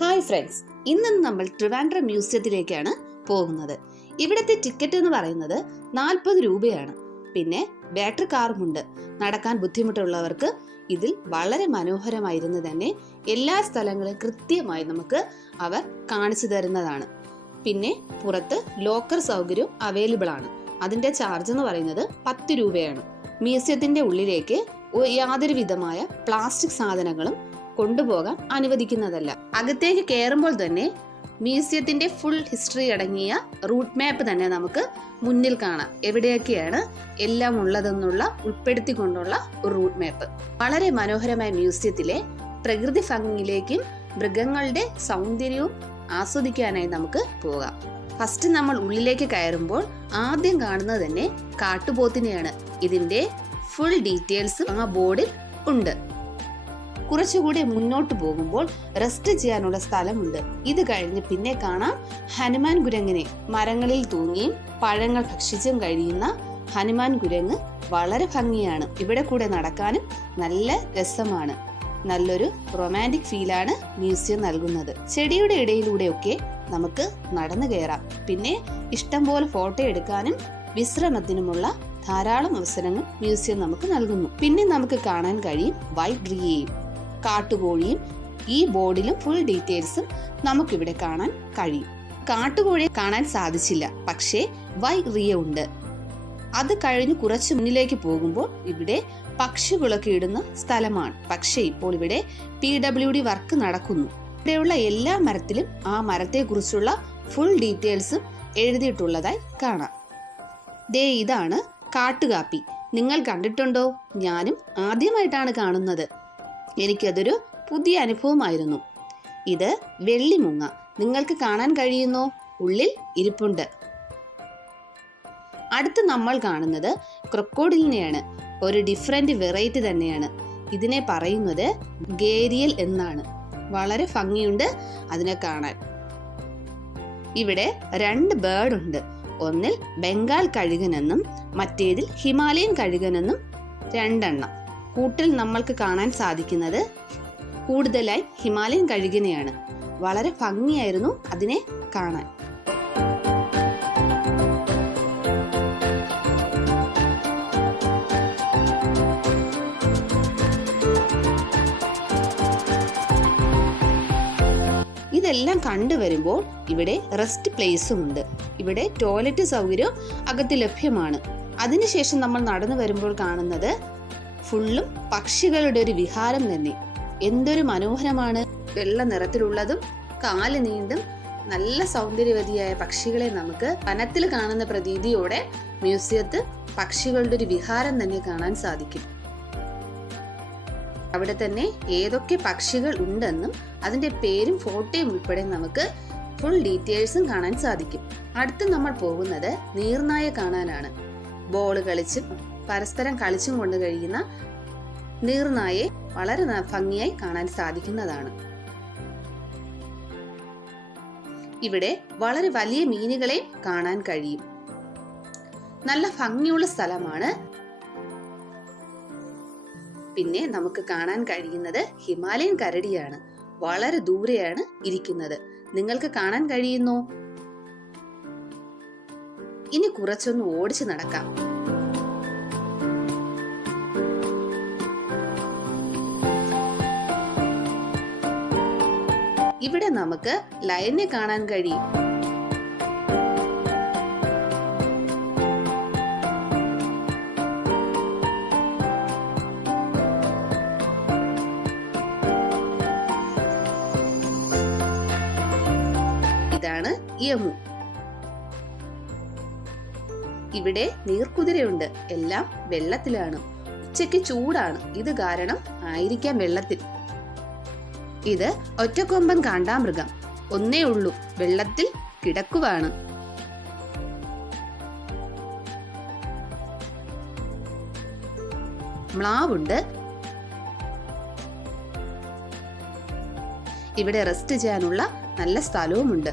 Hi friends, ഇന്ന് നമ്മൾ ട്രിവാൻഡ്രം മ്യൂസിയത്തിലേക്കാണ് പോകുന്നത്. ഇവിടുത്തെ ടിക്കറ്റ് എന്ന് പറയുന്നത് 40 രൂപയാണ്. പിന്നെ ബാറ്ററി കാറുമുണ്ട്. നടക്കാൻ ബുദ്ധിമുട്ടുള്ളവർക്ക് ഇതിൽ വളരെ മനോഹരമായിരുന്നു തന്നെ എല്ലാ സ്ഥലങ്ങളും കൃത്യമായി നമുക്ക് അവർ കാണിച്ചു തരുന്നതാണ്. പിന്നെ പുറത്ത് ലോക്കർ സൗകര്യവും അവൈലബിൾ ആണ്. അതിന്റെ ചാർജ് എന്ന് പറയുന്നത് 10 രൂപയാണ്. മ്യൂസിയത്തിന്റെ ഉള്ളിലേക്ക് യാതൊരു വിധമായ പ്ലാസ്റ്റിക് സാധനങ്ങളും കൊണ്ടുപോകാൻ അനുവദിക്കുന്നതല്ല. അകത്തേക്ക് കയറുമ്പോൾ തന്നെ മ്യൂസിയത്തിന്റെ ഫുൾ ഹിസ്റ്ററി അടങ്ങിയ റൂട്ട് മാപ്പ് തന്നെ നമുക്ക് മുന്നിൽ കാണാം. എവിടെയൊക്കെയാണ് എല്ലാം ഉള്ളതെന്നുള്ള ഉൾപ്പെടുത്തിക്കൊണ്ടുള്ള ഒരു റൂട്ട് മാപ്പ്. വളരെ മനോഹരമായ മ്യൂസിയത്തിലെ പ്രകൃതി ഭംഗിയിലേക്കും മൃഗങ്ങളുടെ സൗന്ദര്യവും ആസ്വദിക്കാനായി നമുക്ക് പോകാം. ഫസ്റ്റ് നമ്മൾ ഉള്ളിലേക്ക് കയറുമ്പോൾ ആദ്യം കാണുന്നത് തന്നെ കാട്ടുപോത്തിനെയാണ്. ഇതിന്റെ ഫുൾ ഡീറ്റെയിൽസ് ആ ബോർഡിൽ ഉണ്ട്. കുറച്ചുകൂടി മുന്നോട്ട് പോകുമ്പോൾ റെസ്റ്റ് ചെയ്യാനുള്ള സ്ഥലമുണ്ട്. ഇത് കഴിഞ്ഞ് പിന്നെ കാണാം ഹനുമാൻ കുരങ്ങിനെ. മരങ്ങളിൽ തൂങ്ങിയും പഴങ്ങൾ ഭക്ഷിച്ചും കഴിയുന്ന ഹനുമാൻ കുരങ്ങ് വളരെ ഭംഗിയാണ്. ഇവിടെ കൂടെ നടക്കാനും നല്ല രസമാണ്. നല്ലൊരു റൊമാൻറ്റിക് ഫീലാണ് മ്യൂസിയം നൽകുന്നത്. ചെടിയുടെ ഇടയിലൂടെയൊക്കെ നമുക്ക് നടന്നു കയറാം. പിന്നെ ഇഷ്ടം പോലെ ഫോട്ടോ എടുക്കാനും വിശ്രമത്തിനുമുള്ള ധാരാളം അവസരങ്ങൾ മ്യൂസിയം നമുക്ക് നൽകുന്നു. പിന്നെ നമുക്ക് കാണാൻ കഴിയും വൈറ്റ് റിയയും കാട്ടുകോഴിയും. ഈ ബോർഡിലും ഫുൾ ഡീറ്റെയിൽസും നമുക്കിവിടെ കാണാൻ കഴിയും. കാട്ടുകോഴിയെ കാണാൻ സാധിച്ചില്ല, പക്ഷേ വൈറ്റ് റിയ ഉണ്ട്. അത് കഴിഞ്ഞ് കുറച്ച് മുന്നിലേക്ക് പോകുമ്പോൾ ഇവിടെ പക്ഷികളൊക്കെ ഇടുന്ന സ്ഥലമാണ്. പക്ഷേ ഇപ്പോൾ ഇവിടെ PWD വർക്ക് നടക്കുന്നു. ഇവിടെയുള്ള എല്ലാ മരത്തിലും ആ മരത്തെക്കുറിച്ചുള്ള ഫുൾ ഡീറ്റെയിൽസും എഴുതിയിട്ടുള്ളതായി കാണാം. ദേ ഇതാണ് കാട്ടുകാപ്പി. നിങ്ങൾ കണ്ടിട്ടുണ്ടോ? ഞാനും ആദ്യമായിട്ടാണ് കാണുന്നത്. എനിക്കതൊരു പുതിയ അനുഭവമായിരുന്നു. ഇത് വെള്ളിമുങ്ങ. നിങ്ങൾക്ക് കാണാൻ കഴിയുന്നോ? ഉള്ളിൽ ഇരിപ്പുണ്ട്. അടുത്ത് നമ്മൾ കാണുന്നത് ക്രൊക്കോഡിലിനെയാണ്. ഒരു ഡിഫറെന്റ് വെറൈറ്റി തന്നെയാണ്. ഇതിനെ പറയുന്നത് ഗേരിയൽ എന്നാണ്. വളരെ ഭംഗിയുണ്ട് അതിനെ കാണാൻ. ഇവിടെ 2 ബേർഡ് ഉണ്ട്. ഒന്നിൽ ബംഗാൾ കഴുകനെന്നും മറ്റേതിൽ ഹിമാലയൻ കഴുകനെന്നും 2 എണ്ണം. കൂട്ടിൽ നമ്മൾക്ക് കാണാൻ സാധിക്കുന്നത് കൂടുതലായി ഹിമാലയൻ കഴുകനെയാണ്. വളരെ ഭംഗിയായിരുന്നു അതിനെ കാണാൻ. ഇതെല്ലാം കണ്ടുവരുമ്പോൾ ഇവിടെ റെസ്റ്റ് പ്ലേസും ഉണ്ട്. ഇവിടെ ടോയ്ലറ്റ് സൗകര്യം അകത്ത് ലഭ്യമാണ്. അതിനുശേഷം നമ്മൾ നടന്നു വരുമ്പോൾ കാണുന്നത് ഫുള്ളും പക്ഷികളുടെ ഒരു വിഹാരം തന്നെ. എന്തൊരു മനോഹരമാണ്! വെള്ള നിറത്തിലുള്ളതും കാല് നീണ്ടും നല്ല സൗന്ദര്യവതിയായ പക്ഷികളെ നമുക്ക് വനത്തിൽ കാണുന്ന പ്രതീതിയോടെ മ്യൂസിയത്ത് പക്ഷികളുടെ ഒരു വിഹാരം തന്നെ കാണാൻ സാധിക്കും. അവിടെ തന്നെ ഏതൊക്കെ പക്ഷികൾ ഉണ്ടെന്നും അതിന്റെ പേരും ഫോട്ടോയും ഉൾപ്പെടെ നമുക്ക് ഫുൾ ഡീറ്റെയിൽസും കാണാൻ സാധിക്കും. അടുത്ത് നമ്മൾ പോകുന്നത് നീർനായ കാണാനാണ്. ബോൾ കളിച്ചും പരസ്പരം കളിച്ചും കൊണ്ട് കഴിയുന്ന നീർനായെ വളരെ ഭംഗിയായി കാണാൻ സാധിക്കുന്നതാണ്. ഇവിടെ വളരെ വലിയ മീനുകളെ കാണാൻ കഴിയും. നല്ല ഭംഗിയുള്ള സ്ഥലമാണ്. പിന്നെ നമുക്ക് കാണാൻ കഴിയുന്നത് ഹിമാലയൻ കരടിയാണ്. വളരെ ദൂരെയാണ് ഇരിക്കുന്നത്. നിങ്ങൾക്ക് കാണാൻ കഴിയുന്നോ? ഇനി കുറച്ചൊന്ന് ഓടിച്ചു നടക്കാം. ഇവിടെ നമുക്ക് ലയനെ കാണാൻ കഴിയും. ഇതാണ് യമു. ഇവിടെ നീർക്കുതിരയുണ്ട്. എല്ലാം വെള്ളത്തിലാണ്. ഉച്ചയ്ക്ക് ചൂടാണ്. ഇത് കാരണം ആയിരിക്കാം വെള്ളത്തിൽ. ഇത് ഒറ്റക്കൊമ്പൻ കാണ്ടാമൃഗം. ഒന്നേ ഉള്ളൂ, വെള്ളത്തിൽ കിടക്കുവാണ്. മ്ലാവുണ്ട്. ഇവിടെ റെസ്റ്റ് ചെയ്യാനുള്ള നല്ല സ്ഥലവുമുണ്ട്.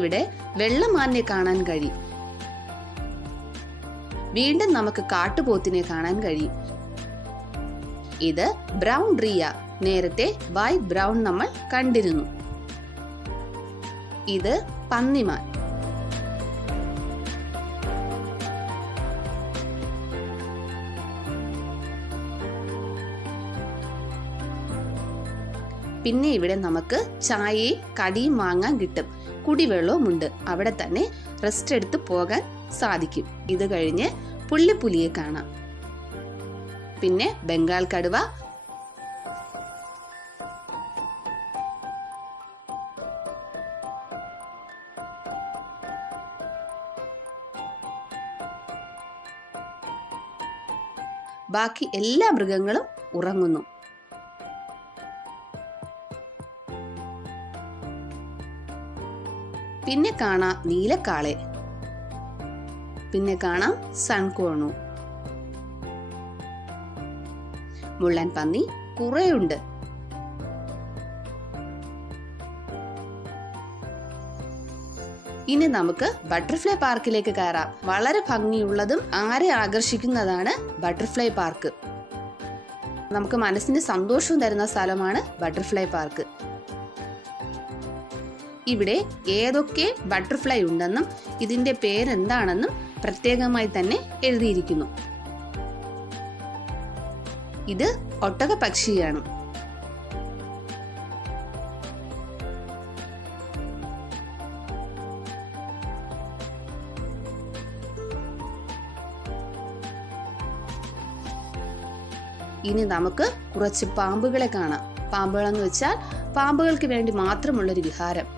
ഇവിടെ വെള്ളമാനിനെ കാണാൻ കഴിയും. വീണ്ടും നമുക്ക് കാട്ടുപോത്തിനെ കാണാൻ കഴിയും. ഇത് ബ്രൗൺ റിയ. നേരത്തെ വൈറ്റ് ബ്രൗൺ നമ്മൾ കണ്ടിരുന്നു. ഇത് പന്നിമാൻ. പിന്നെ ഇവിടെ നമുക്ക് ചായയും കടിയും വാങ്ങാൻ കിട്ടും. കുടിവെള്ളവും ഉണ്ട്. അവിടെ തന്നെ റെസ്റ്റ് എടുത്ത് പോകാൻ സാധിക്കും. ഇത് കഴിഞ്ഞ് പുള്ളിപ്പുലിയെ കാണാം. പിന്നെ ബംഗാൾ കടുവ, ബാക്കി എല്ലാ മൃഗങ്ങളും ഉറങ്ങുന്നു. പിന്നെ കാണാം നീലക്കാളെ, പിന്നെ കാണാം സൺകോണു. മുള്ളൻ പന്നി കുറേയുണ്ട്. ഇനി നമുക്ക് ബട്ടർഫ്ലൈ പാർക്കിലേക്ക് കയറാം. വളരെ ഭംഗിയുള്ളതും ആരെ ആകർഷിക്കുന്നതാണ് ബട്ടർഫ്ലൈ പാർക്ക്. നമുക്ക് മനസ്സിന് സന്തോഷവും തരുന്ന സ്ഥലമാണ് ബട്ടർഫ്ലൈ പാർക്ക്. ഇവിടെ ഏതൊക്കെ ബട്ടർഫ്ലൈ ഉണ്ടെന്നും ഇതിന്റെ പേരെന്താണെന്നും പ്രത്യേകമായി തന്നെ എഴുതിയിരിക്കുന്നു. ഇത് ഒട്ടക പക്ഷിയാണ്. ഇനി നമുക്ക് കുറച്ച് പാമ്പുകളെ കാണാം. പാമ്പുകളെന്ന് വെച്ചാൽ പാമ്പുകൾക്ക് വേണ്ടി മാത്രമുള്ളൊരു വിഹാരം.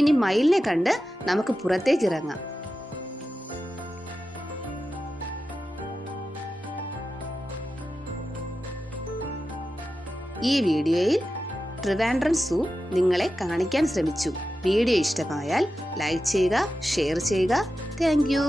ഇനി മയിലിനെ കണ്ട് നമുക്ക് പുറത്തേക്ക് ഇറങ്ങാം. ഈ വീഡിയോയിൽ ട്രിവാൻഡ്രം സൂ നിങ്ങളെ കാണിക്കാൻ ശ്രമിച്ചു. വീഡിയോ ഇഷ്ടമായാൽ ലൈക്ക് ചെയ്യുക, ഷെയർ ചെയ്യുക. Thank you.